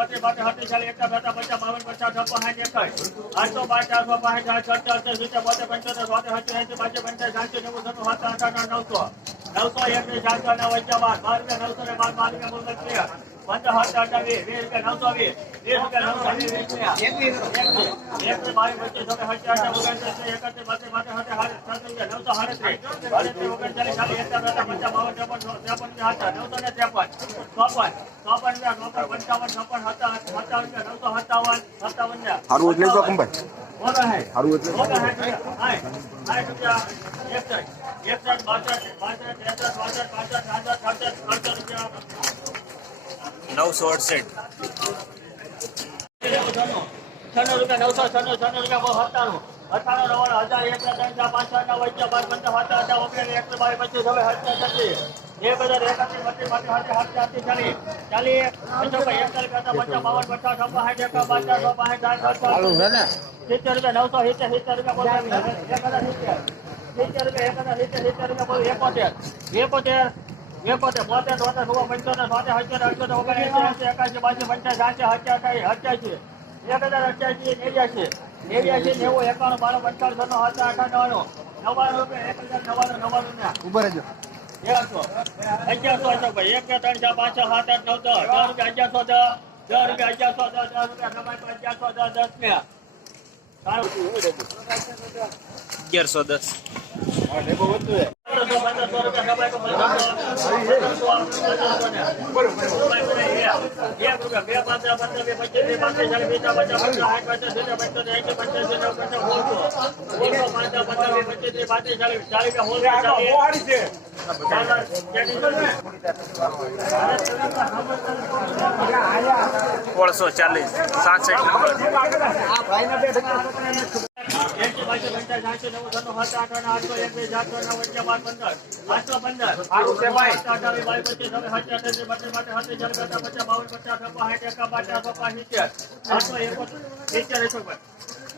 બત્રીસ બાવીસ અઠ્યાવીસ ચાલીસ એકતા બેતા પચાસ બાવન પચાસ સાઠ એકાવીસ આઠસો બાર, ચારસો પાંચ આઠ, સત્તર અઠ્યાવીસ સિત્તેર, બોતેર, પંચોતેર બોતેર સત્તર એંસી પાંચસો પંચાસ સાતસો નેવું, સત્તર સાત આઠ આઠ નવસો નવસો એકવીસ ચારસો નવ, અગિયાર, બાર. નવસો ને બાર બાર સારું એટલે જો કંભાઈ ઓગણ એટલે ઓગણ સાઠ રૂપિયા હાય સાઠ રૂપિયા એકસઠ એકસઠ બાસઠ બાસઠ ત્રેસઠ બાસઠ પાસઠ સાસઠ સડસઠ સડસઠ રૂપિયા નવસો અડસઠ છન્નું રૂપિયા નવસો છન્નું છન્નું રૂપિયા સત્તાણું અઠાણું નવ્વાણું હજાર એક ત્રણ ચાર પાંચ છ નવ અગિયાર બાર પંદર સાત હજાર ઓગણીસ એક બાવીસ પચીસ હવે હજાર છત્રીસ એક હજાર એકત્રીસ બત્રીસ બત્રીસ સાતેર સાત ચારથી ચાલીસ ચાલીસ પંચોતેર એકતાલીસ પચાસ પચાસ બાવન પચાસ છપ્પન સાઠ એકાવન બાર સો પાંચ સાઠ સિત્તેર રૂપિયા નવસો સિત્તેર સિત્તેર રૂપિયા બોલો એક હજાર સિત્તેર સિત્તેર રૂપિયા એક હજાર સિત્તેર સિત્તેર રૂપિયા બોલો એકોતેર એકોતેર એકોતેર બોતેર તોતેર સોળ પંચોતેર સોતેર અઠ્યોતેર અઠ્યોતેર ઓગણએંસી એંસી એકાસી બાસી પંચાસી સાતસી અઠ્યાસી અઠ્યાસી એક હજાર અઠ્યાસી નેવ્યાસી નેવ્યાસી નેવું એકાણું બાણું પંચાવન છન્નું સાત આઠ નવ્વાણું રૂપિયા એક હજાર નવ્વાણું નવ્વાણું ને. ઊભા રહેજો. અગિયારસો અશોકભાઈ એક ત્રણ ચાર પાંચ છ સાત આઠ નવ દસ. દસ રૂપિયા અગિયારસો દસ દસ રૂપિયા અગિયારસો દસ દસ રૂપિયા નવાસો અગિયારસો દસ દસ ને. અગિયારસો દસ. સોળસો ચાલીસ સાસઠ નંબર બાસી પંચાસ સાતસો નવ્વાણું છન્નું સાત આઠ અને આઠસો એકવીસ નવ બાવીસ પચીસ છવ્વીસ સત્યાવીસ અઠ્યાસી બત્રીસ બત્રીસ સાતત્રીસ ચાલીસ બેતાલીસ પચાસ બાવન પચાસ છપ્પન સાઠ એકાવન પચાસ સિત્તેર આઠસો એકોતેર સિત્તેર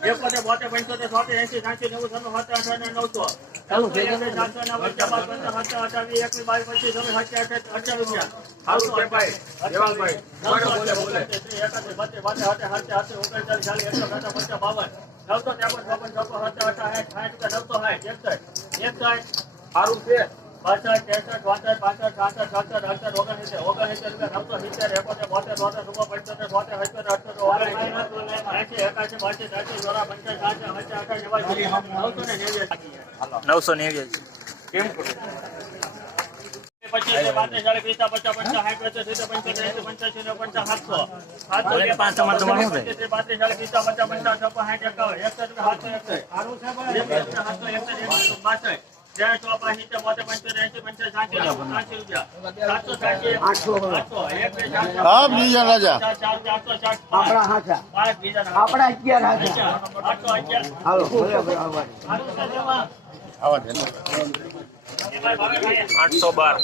એકોતેર બોતેર પંચોતેર સોતેર એંસી સાતસો નેવું છન્નું સાત આઠ અને નવસો. નવસો એકવીસ સાતસો નવ બાર પંદર સત્તર અઠાવીસ એકવીસ બાવીસ પચીસ છવ્વીસ સત્યાવીસ અઠ્યાવીસ રૂપિયા. આઠસો અઠાવીસ એકત્રીસ બત્રીસ બત્રીસ સાતેર સાતેર ઓગણચાલીસ ચાલીસ એકસો પચાસ પચાસ બાવન. નવસો ત્રેપન ચોપન ચોપન સત્તર અઠાસઠ સાઠ રૂપિયા નવસો સાઠ એકસઠ એકસઠ સારું છે. પાસઠ ત્રેસઠ ચોસઠ પાસઠ સાસઠ સત્તર અડસઠ ઓગણસિત્તેર ઓગણસિત્તેર રૂપિયા નવસો સિત્તેર એકોતેર બોતેર બોતેર રૂપિયા પંચોતેર બોતેર અઠ્યોતેર ઓગણએંસી એંસી એકાસી બાસી ત્યાસી ચોરા પંચાસ સાઠ અઠ્યાસી અઠાસી નેવાસી ને નેવ્યાસી. નવસો નેવ્યાસી. ચાલીસ પિસ્તા પચાસ હા બીજા રાજા. આપણા હાચા આપણા અગિયાર હાચા હાલો. આવા. આઠસો બાર.